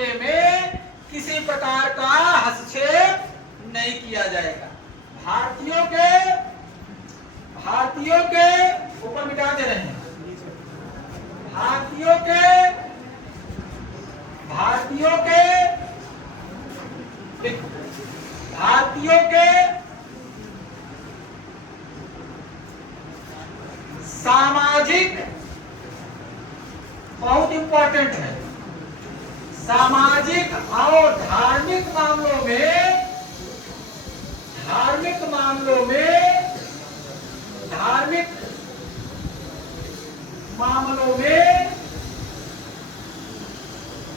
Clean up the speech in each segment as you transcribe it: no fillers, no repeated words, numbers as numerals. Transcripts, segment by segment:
मामले में किसी प्रकार का हस्तक्षेप नहीं किया जाएगा। भारतीयों के ऊपर मिटा दे रहे हैं। भारतीयों के सामाजिक, बहुत इंपॉर्टेंट है, सामाजिक और धार्मिक मामलों में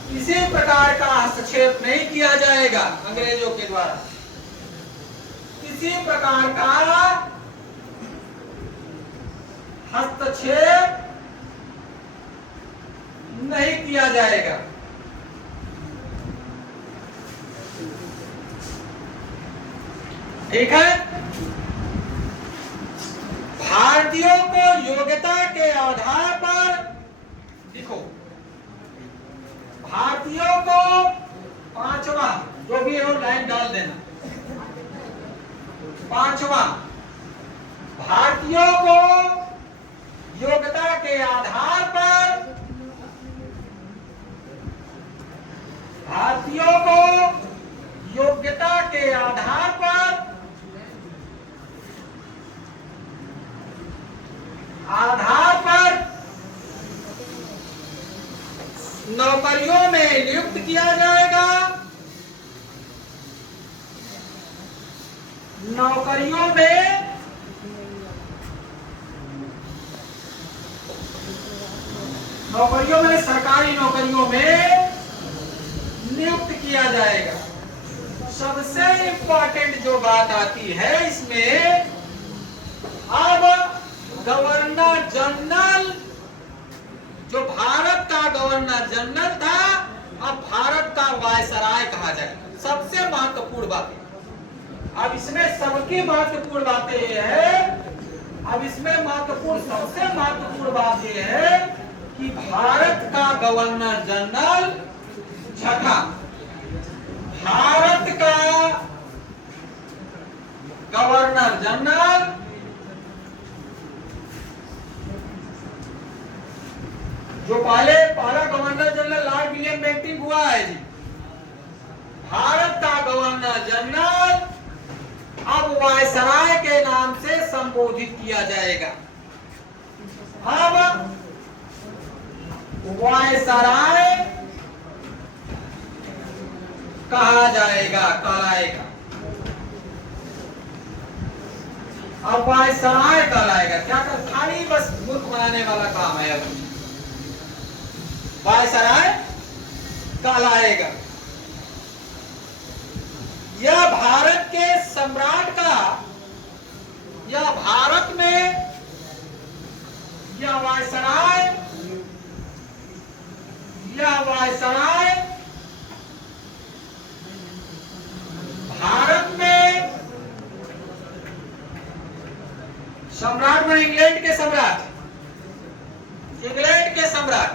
किसी प्रकार का हस्तक्षेप नहीं किया जाएगा। अंग्रेजों के द्वारा किसी प्रकार का हस्तक्षेप नहीं किया जाएगा। ठीक है। भारतीयों को योग्यता के आधार पर, देखो भारतीयों को, पांचवा जो भी है लाइन डाल देना। पांचवा, भारतीयों को योग्यता के आधार पर, भारतीयों को योग्यता के आधार पर नौकरियों में नियुक्त किया जाएगा। नौकरियों में सरकारी नौकरियों में नियुक्त किया जाएगा। सबसे इंपॉर्टेंट जो बात आती है इसमें, अब गवर्नर जनरल, जो भारत का गवर्नर जनरल था, अब भारत का वायसराय कहा जाएगा। सबसे महत्वपूर्ण बात है। अब इसमें सबकी महत्वपूर्ण बात यह है, अब इसमें सबसे महत्वपूर्ण बात यह है कि भारत का गवर्नर जनरल, छठा, भारत का गवर्नर जनरल जो पहला governor general Lord William Bentinck हुआ है जी, भारत का गवर्नर जनरल अब वायसराय के नाम से संबोधित किया जाएगा। अब वायसराय कहा जाएगा, कहलाएगा। अब वायसराय कहलाएगा। क्या कर, खाली बस मूर्ख बनाने वाला काम है। अब वायसराय कहलाएगा। यह भारत के सम्राट का, यह भारत में यह वायसराय भारत में सम्राट में इंग्लैंड के सम्राट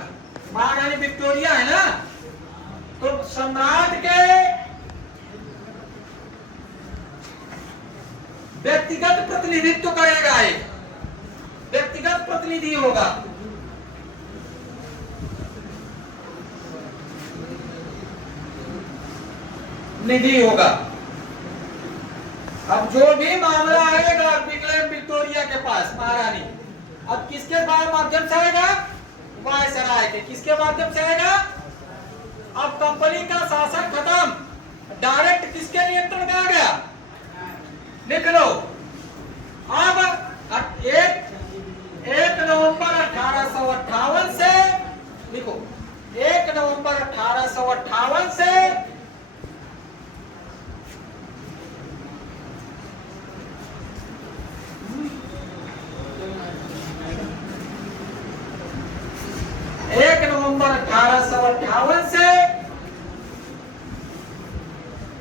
महारानी विक्टोरिया है ना, तो सम्राट के व्यक्तिगत प्रतिनिधित्व करेगा। एक व्यक्तिगत प्रतिनिधि होगा। निधि होगा। अब जो भी मामला आएगा विक्टोरिया के पास महारानी, अब किसके माध्यम से आएगा? वायसराय के। किसके माध्यम से आएगा? अब कंपनी का शासन खत्म, डायरेक्ट किसके नियंत्रण में आ गया? लिख लो। अब 1 नवंबर 1858 से, लिखो 1 नवंबर 1858 से 1 नवंबर 1858 से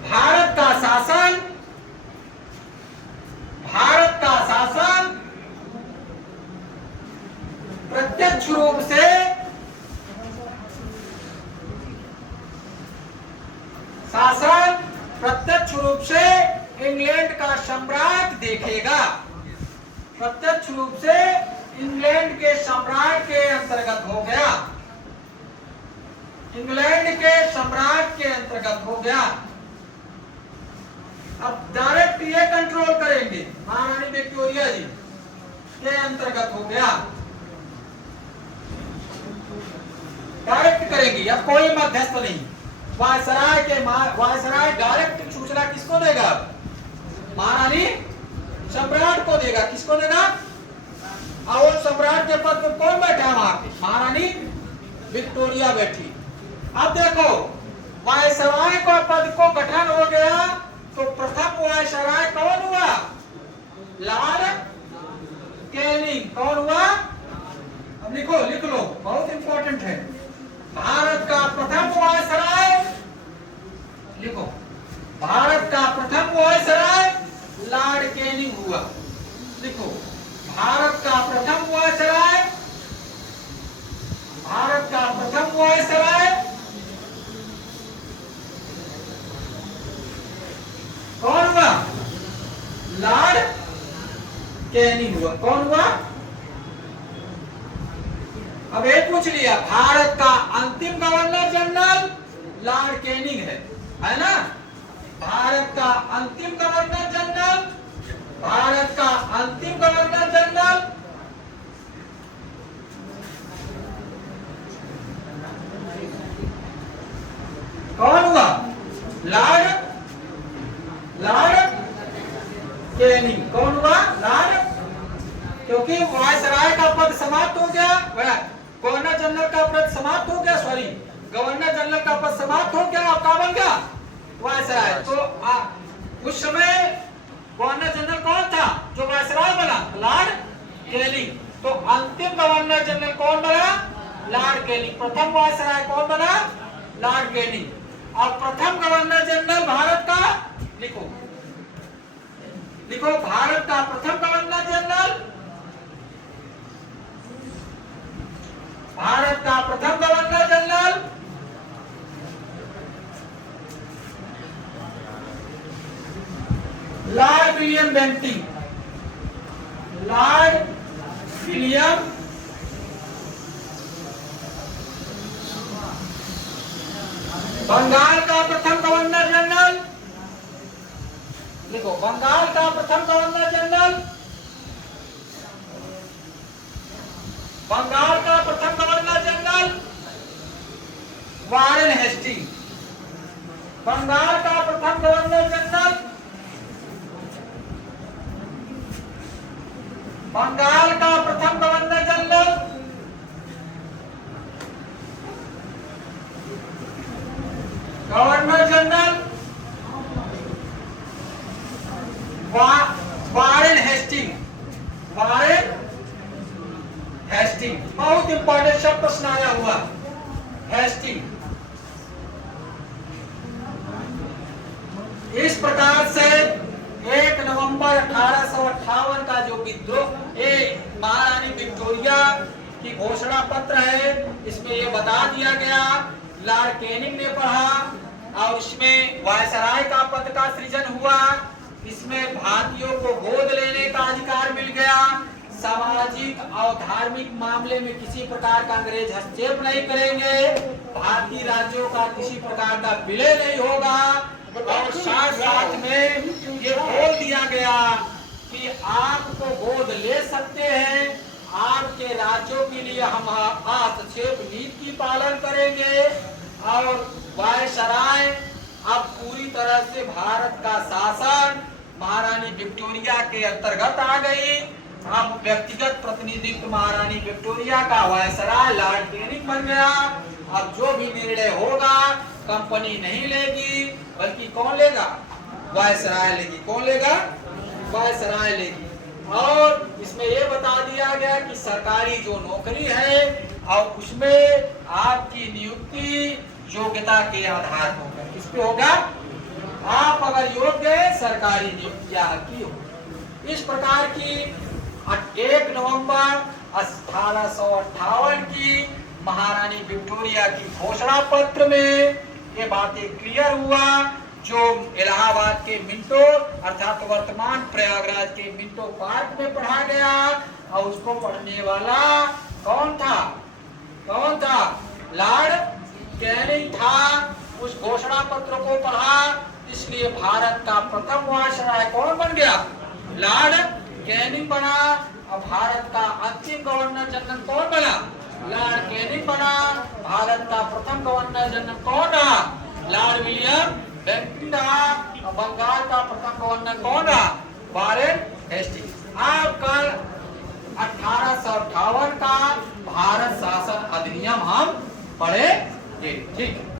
भारत का शासन प्रत्यक्ष रूप से इंग्लैंड का सम्राट देखेगा, प्रत्यक्ष रूप से इंग्लैंड के सम्राट के अंतर्गत हो गया, इंग्लैंड के सम्राट के अंतर्गत हो गया। अब डायरेक्ट ये कंट्रोल करेंगे, महारानी विक्टोरिया जी के अंतर्गत हो गया, डायरेक्ट करेंगी, अब कोई मध्यस्थ नहीं। वायसराय डायरेक्ट सूचना किसको देगा? महारानी सम्राट को देगा। किसको देगा? और सम्राट के पद पर कौन बैठा वहां पे? महारानी विक्टोरिया बैठी। अब देखो, वायसराय को पद को गठन हो गया तो प्रथम वायसराय कौन हुआ? Lord Canning. कौन हुआ? अब लिखो, लिख लो, बहुत इंपॉर्टेंट है। भारत का प्रथम वायसराय, लिखो, भारत का प्रथम वायसराय लॉर्ड कैनिंग हुआ। लिखो, भारत का प्रथम वायसराय, भारत का प्रथम वायसराय कौन हुआ? लॉर्ड कैनिंग हुआ। कौन हुआ? अब एक पूछ लिया, भारत का अंतिम गवर्नर जनरल लॉर्ड कैनिंग है ना? भारत का अंतिम गवर्नर जनरल, भारत का अंतिम गवर्नर जनरल कौन हुआ? Lord Canning. कौन हुआ? लॉर्ड, क्योंकि वायसराय का पद समाप्त हो गया, गवर्नर जनरल का पद समाप्त हो गया, सॉरी, गवर्नर जनरल का पद समाप्त हो गया, अब क्या बन गया? वायसराय। तो उस समय गवर्नर जनरल कौन था जो वायसराय बना? Lord Canning. तो अंतिम गवर्नर जनरल कौन बना? Lord Canning. प्रथम वायसराय कौन बना? Lord Canning. और प्रथम गवर्नर जनरल भारत का, लिखो, लिखो, भारत का प्रथम गवर्नर जनरल, भारत का प्रथम governor general Lord William Bentinck. Lord William Bengal का प्रथम गवर्नर जनरल, लिखो, बंगाल का प्रथम गवर्नर जनरल, बंगाल का प्रथम governor general Warren Hasting. Bengal का प्रथम गवर्नर जनरल, बंगाल का प्रथम governor general governor general Warren Hasting. Warren Hasting, बहुत इंपॉर्टेंट शब्द प्रश्न आया हुआ, हेस्टिंग। इस प्रकार से 1 नवंबर 1858 का जो विद्रोह, ये महारानी विक्टोरिया की घोषणा पत्र है, इसमें ये बता दिया गया, लॉर्ड कैनिंग ने पढ़ा और इसमें वायसराय का पद का सृजन हुआ, इसमें भारतीयों को गोद लेने का अधिकार मिल गया, सामाजिक और धार्मिक मामले में किसी प्रकार का अंग्रेज हस्तक्षेप नहीं करेंगे, भारतीय राज्यों का किसी प्रकार का विलय नहीं होगा, और साथ साथ में ये बोल दिया गया कि आपको गोद ले सकते हैं, आपके राज्यों के लिए हम हस्तक्षेप नीति की पालन करेंगे, और वायसराय अब पूरी तरह से भारत का शासन महारानी विक्टोरिया के अंतर्गत आ गई। अब व्यक्तिगत प्रतिनिधित्व महारानी विक्टोरिया का वायसराय लॉर्ड कैनिंग बन गया। अब जो भी निर्णय होगा कंपनी नहीं लेगी, बल्कि कौन लेगा? वायसराय लेगी। कौन लेगा? वायसराय लेगी। और इसमें यह बता दिया गया कि सरकारी जो नौकरी है और उसमें आपकी नियुक्ति योग्यता के आधार पर किस पे होगा? आप अगर योग्य है, सरकारी नियुक्तियां की हो। इस प्रकार की 1 नवंबर 1858 की महारानी विक्टोरिया की घोषणा पत्र में ये बातें क्लियर हुआ। जो इलाहाबाद के मिंटो अर्थात वर्तमान प्रयागराज के मिंटो पार्क में पढ़ा गया, और उसको पढ़ने वाला कौन था? कौन था? लॉर्ड कैनिंग था। उस घोषणा पत्र को पढ़ा, इसलिए भारत का प्रथम वायसराय कौन बन गया? लॉर्ड कैनिंग बना। और भारत का अंतिम गवर्नर जनरल कौन बना? लॉर्ड कैनिंग बना। भारत का प्रथम गवर्नर जनरल कौन रहा? लॉर्ड विलियम बेंटिंग रहा। और बंगाल का प्रथम गवर्नर कौन रहा? Warren Hastings. आप कल 1858 का भारत शासन अधिनियम हम पढ़ेंगे। ठीक है।